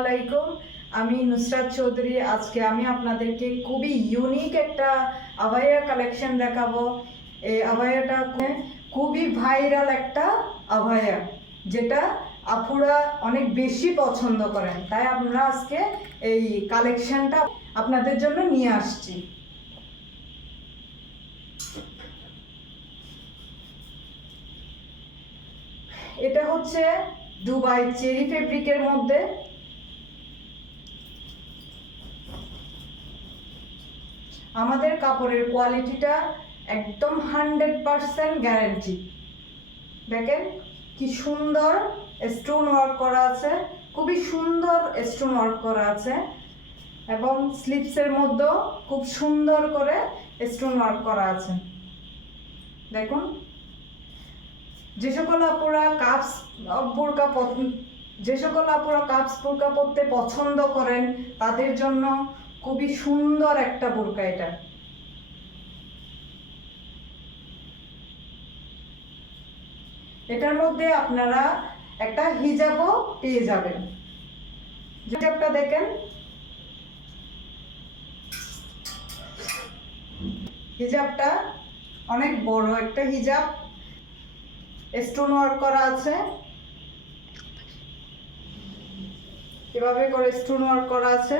আলাইকুম। আমি নুসরাত চৌধুরী। আজকে আমি আপনাদেরকে খুবই ইউনিক একটা আবায়া কালেকশন দেখাবো। এই আবায়াটা খুবই ভাইরাল একটা আবায়া যেটা আপুরা অনেক বেশি পছন্দ করেন। তাই আমরা আজকে এই কালেকশনটা আপনাদের জন্য নিয়ে আসছি। এটা হচ্ছে দুবাই চেরি ফেব্রিকের মধ্যে। আমাদের কাপড়ের কোয়ালিটিটা একদম হান্ড্রেড পারসেন্ট গ্যারেন্টি দেখেন কি সুন্দর স্টোন ওয়ার্ক করা আছে, খুবই সুন্দর স্টোন ওয়ার্ক করা আছে, এবং স্লিপসের মধ্যেও খুব সুন্দর করে স্টোন ওয়ার্ক করা আছে। দেখুন, যে সকল আপুরা কাপস বোরকা যে সকল আপুরা কাপস বোরকা পরতে পছন্দ করেন, তাদের জন্য খুবই সুন্দর একটা বোরকা এটা। এটার মধ্যে আপনারা একটা হিজাবও পেয়ে যাবেন। হিজাবটা দেখেন। হিজাবটা অনেক বড় একটা হিজাব। স্টোন ওয়ার্ক করা আছে। এভাবে করে স্টোন ওয়ার্ক করা আছে,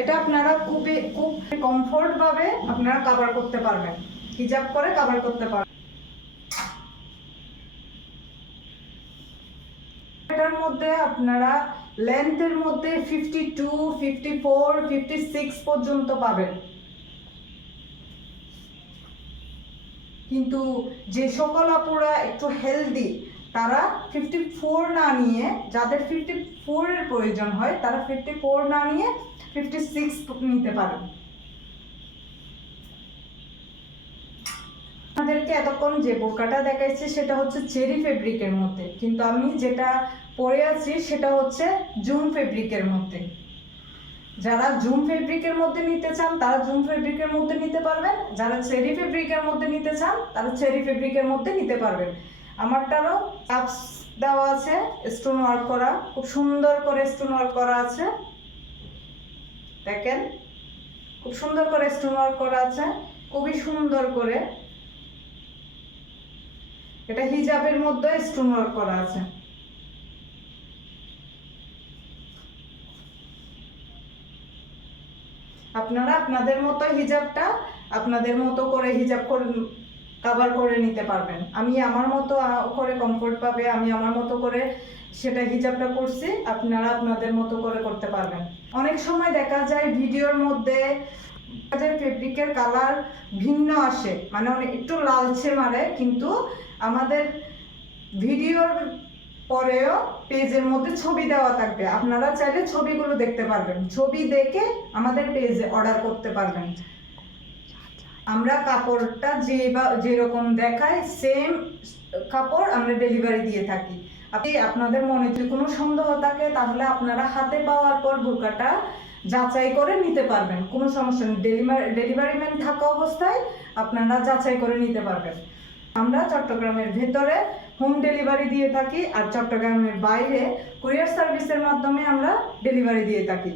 এটা আপনারা খুবই, খুব কমফোর্ট ভাবে আপনারা কভার করতে পারবেন। হিজাব করে কভার করতে পারবেন। এটার মধ্যে আপনারা লেন্থের মধ্যে fifty two fifty four fifty six পর্যন্ত পাবেন। কিন্তু যে সকল আপুরা একটু হেলদি তারা ফিফটি ফোর না নিয়ে, যাদের ফিফটি ফোরের প্রয়োজন হয়, তারা ফিফটি ফোর না নিয়ে ফিফটি সিক্স নিতে পারেন আপনাদেরকে এতক্ষণ যে বোরকাটা দেখাইছি, সেটা হচ্ছে চেরি ফেব্রিকের মধ্যে। কিন্তু আমি যেটা পরে আছি, সেটা হচ্ছে জুম ফেব্রিকের মধ্যে। যারা জুম ফেব্রিকের মধ্যে নিতে চান, তারা জুম ফেব্রিকের মধ্যে নিতে পারবেন। যারা চেরি ফেব্রিকের মধ্যে নিতে চান, তারা চেরি ফেব্রিকের মধ্যে নিতে পারবেন। আমারটারও কাপস দেওয়া আছে স্টোন ওয়ার্ক করা। খুব সুন্দর করে স্টোন ওয়ার্ক করা আছে। দেখেন, খুব সুন্দর করে স্টোন ওয়ার্ক করা আছে। খুবই সুন্দর করে। এটা হিজাবের মধ্যে স্টোন ওয়ার্ক করা আছে। আপনারা আপনাদের মতো হিজাবটা, আপনাদের মতো করে হিজাব করে কাভার করে নিতে পারবেন। আমি আমার মতো করে কমফোর্ট পাবে, আমি আমার মতো করে সেটা হিজাবটা করছি আপনারা আপনাদের মতো করে করতে পারবেন। অনেক সময় দেখা যায় ভিডিওর মধ্যে ফেব্রিকের কালার ভিন্ন আসে মানে অনেক, একটু লালচে মারে, কিন্তু আমাদের ভিডিওর পরেও পেজের মধ্যে ছবি দেওয়া থাকবে। আপনারা চাইলে ছবিগুলো দেখতে পারবেন। ছবি দেখে আমাদের পেজে অর্ডার করতে পারবেন। আমরা কাপড়টা যে বা যেরকম দেখায় সেম কাপড় আমরা ডেলিভারি দিয়ে থাকি। আপনি আপনাদের মনে যদি কোনো সন্দেহ থাকে, তাহলে আপনারা হাতে পাওয়ার পর বোরকাটা যাচাই করে নিতে পারবেন। কোনো সমস্যা নেই। ডেলিভারি ডেলিভারি ম্যান থাকা অবস্থায় আপনারা যাচাই করে নিতে পারবেন। আমরা চট্টগ্রামের ভেতরে হোম ডেলিভারি দিয়ে থাকি আর চট্টগ্রামের বাইরে কুরিয়ার সার্ভিসের মাধ্যমে আমরা ডেলিভারি দিয়ে থাকি।